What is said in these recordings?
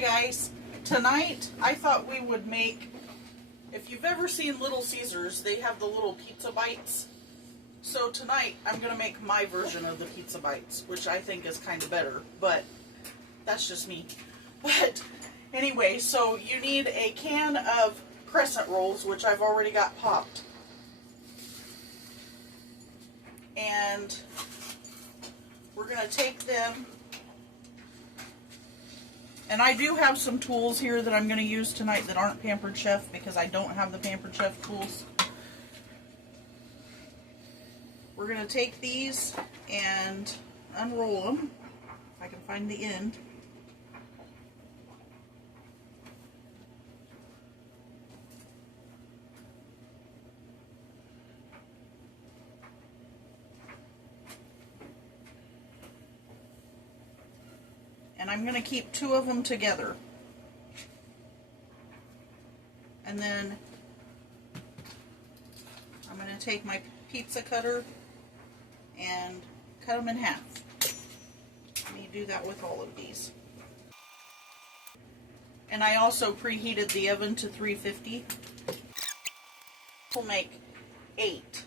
guys, tonight I thought we would make, if you've ever seen Little Caesars, they have the little pizza bites. So tonight I'm going to make my version of the pizza bites, which I think is kind of better, but that's just me. But anyway, so you need a can of crescent rolls, which I've already got popped. And we're going to take them, and I do have some tools here that I'm going to use tonight that aren't Pampered Chef because I don't have the Pampered Chef tools. We're going to take these and unroll them, if I can find the end. And I'm going to keep 2 of them together. And then I'm going to take my pizza cutter and cut them in half. Let me do that with all of these. And I also preheated the oven to 350. We'll make 8.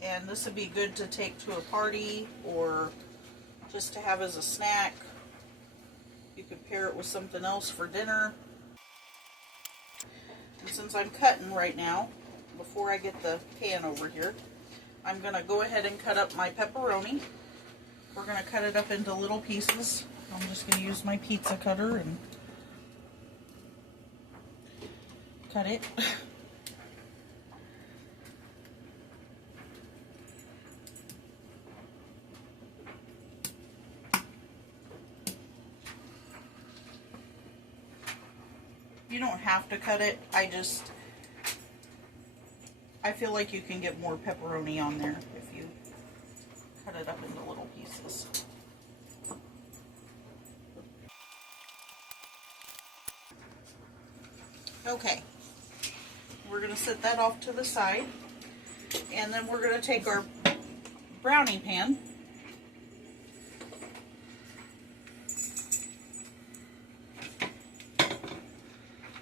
And this would be good to take to a party or just to have as a snack. You could pair it with something else for dinner. And since I'm cutting right now, before I get the pan over here, I'm going to go ahead and cut up my pepperoni. We're going to cut it up into little pieces. I'm just going to use my pizza cutter and cut it. You don't have to cut it, I feel like you can get more pepperoni on there if you cut it up into little pieces. Okay, we're going to set that off to the side, and then we're going to take our brownie pan.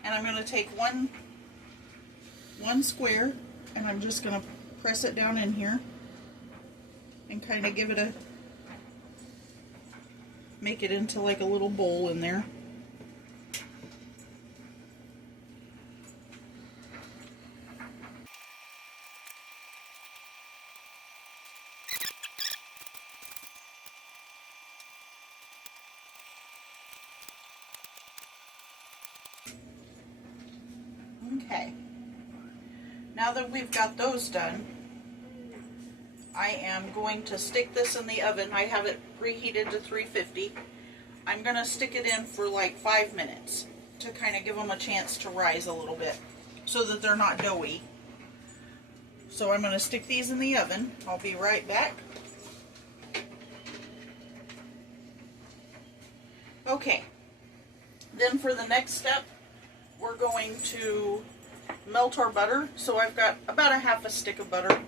And I'm going to take one square, and I'm just going to press it down in here and kind of give it make it into like a little bowl in there. Okay, now that we've got those done, I am going to stick this in the oven. I have it preheated to 350. I'm going to stick it in for like 5 minutes to kind of give them a chance to rise a little bit so that they're not doughy. So I'm going to stick these in the oven. I'll be right back. Okay, then for the next step, we're going to melt our butter. So I've got about a half a stick of butter,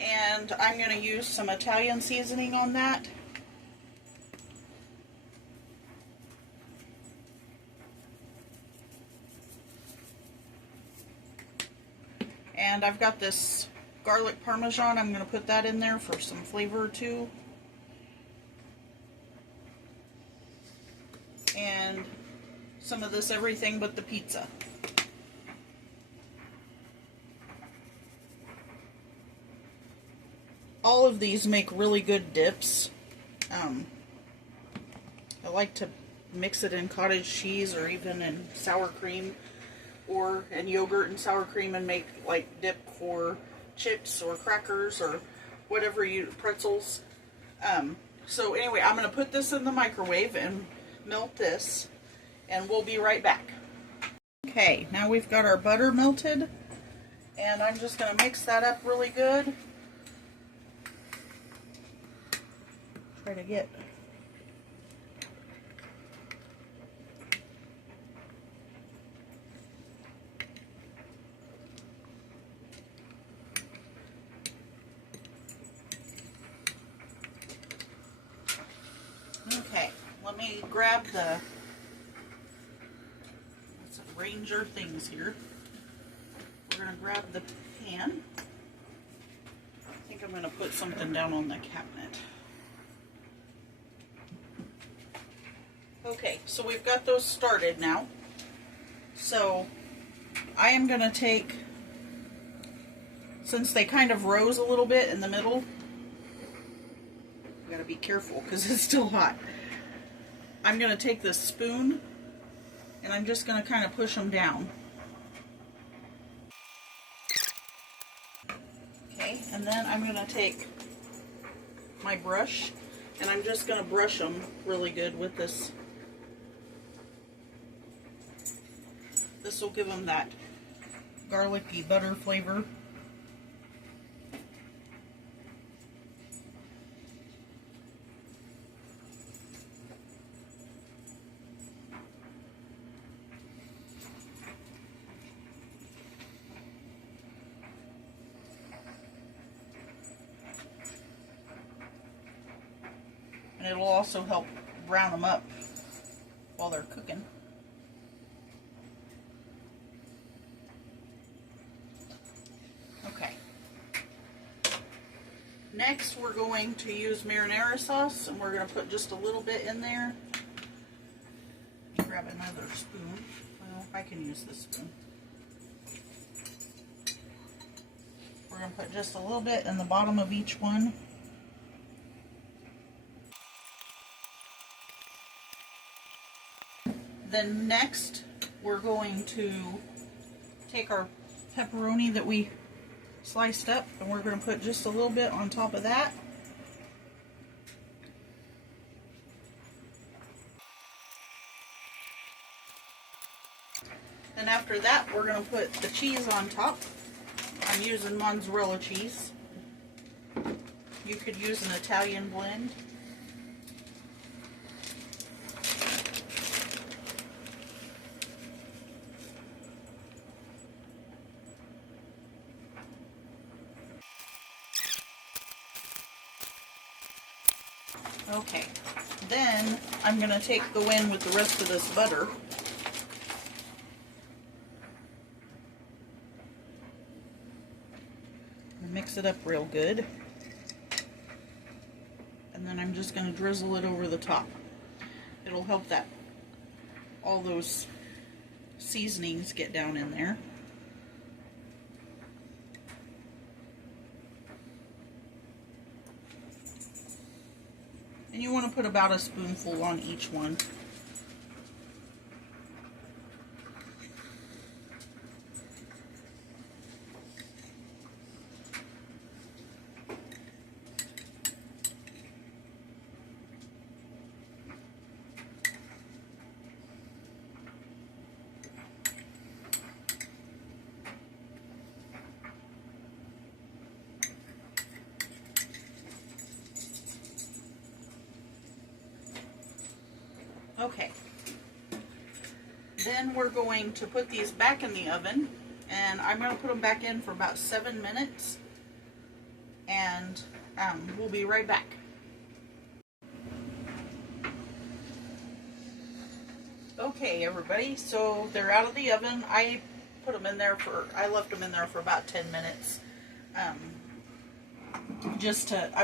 and I'm going to use some Italian seasoning on that. And I've got this garlic parmesan. I'm going to put that in there for some flavor too. And some of this everything but the pizza. All of these make really good dips. I like to mix it in cottage cheese or even in sour cream or in yogurt and sour cream and make like dip for chips or crackers or whatever pretzels. So anyway, I'm going to put this in the microwave and melt this, and we'll be right back. Okay, now we've got our butter melted, and I'm just going to mix that up really good. Try to get me grab the Ranger things here. We're going to grab the pan. I think I'm going to put something down on the cabinet. Okay, so we've got those started now. So I am going to take, since they kind of rose a little bit in the middle, you got to be careful because it's still hot. I'm going to take this spoon and I'm just going to kind of push them down. Okay, and then I'm going to take my brush and I'm just going to brush them really good with this. This will give them that garlicky butter flavor. And it'll also help brown them up while they're cooking. Okay. Next we're going to use marinara sauce, and we're going to put just a little bit in there. Grab another spoon. Well, I can use this spoon. We're going to put just a little bit in the bottom of each one. Then next, we're going to take our pepperoni that we sliced up, and we're going to put just a little bit on top of that. Then after that, we're going to put the cheese on top. I'm using mozzarella cheese. You could use an Italian blend. Okay, then I'm going to go in with the rest of this butter. And mix it up real good. And then I'm just going to drizzle it over the top. It'll help that all those seasonings get down in there. And you want to put about a spoonful on each one. Okay, then we're going to put these back in the oven, and I'm going to put them back in for about 7 minutes, and we'll be right back. Okay, everybody, so they're out of the oven. I left them in there for about 10 minutes. I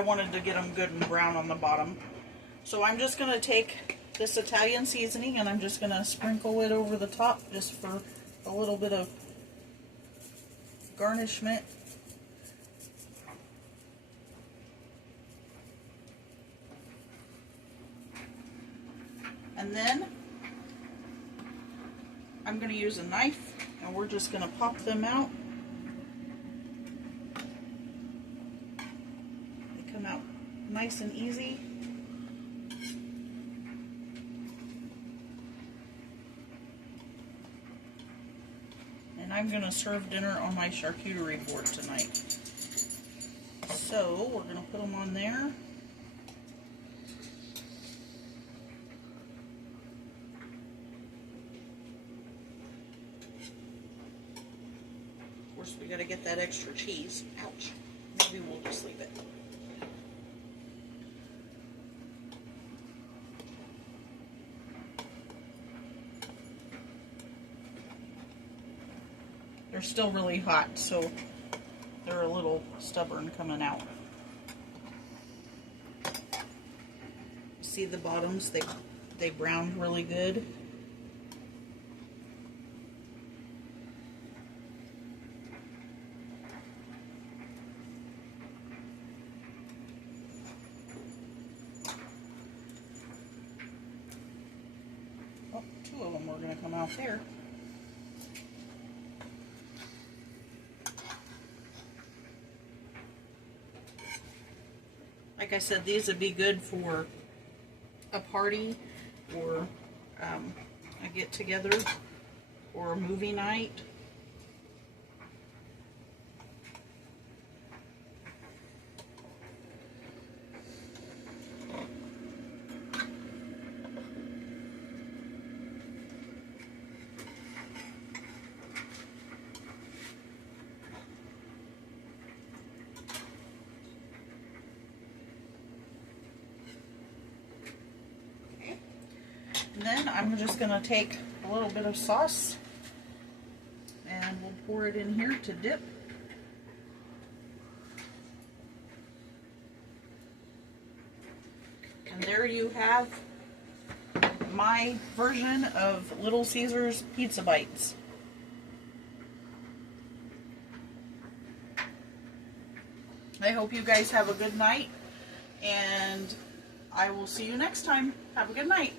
wanted to get them good and brown on the bottom. So I'm just going to take this Italian seasoning and I'm just going to sprinkle it over the top just for a little bit of garnishment. And then I'm going to use a knife and we're just going to pop them out. They come out nice and easy. And I'm going to serve dinner on my charcuterie board tonight. So we're going to put them on there. Of course, we got to get that extra cheese. Ouch. Maybe we'll just leave it. they're still really hot, so they're a little stubborn coming out. See the bottoms? They browned really good. Oh, two of them were going to come out there. Like I said, these would be good for a party or a get-together or a movie night. And then I'm just going to take a little bit of sauce and we'll pour it in here to dip. And there you have my version of Little Caesars Pizza Bites. I hope you guys have a good night, and I will see you next time. Have a good night.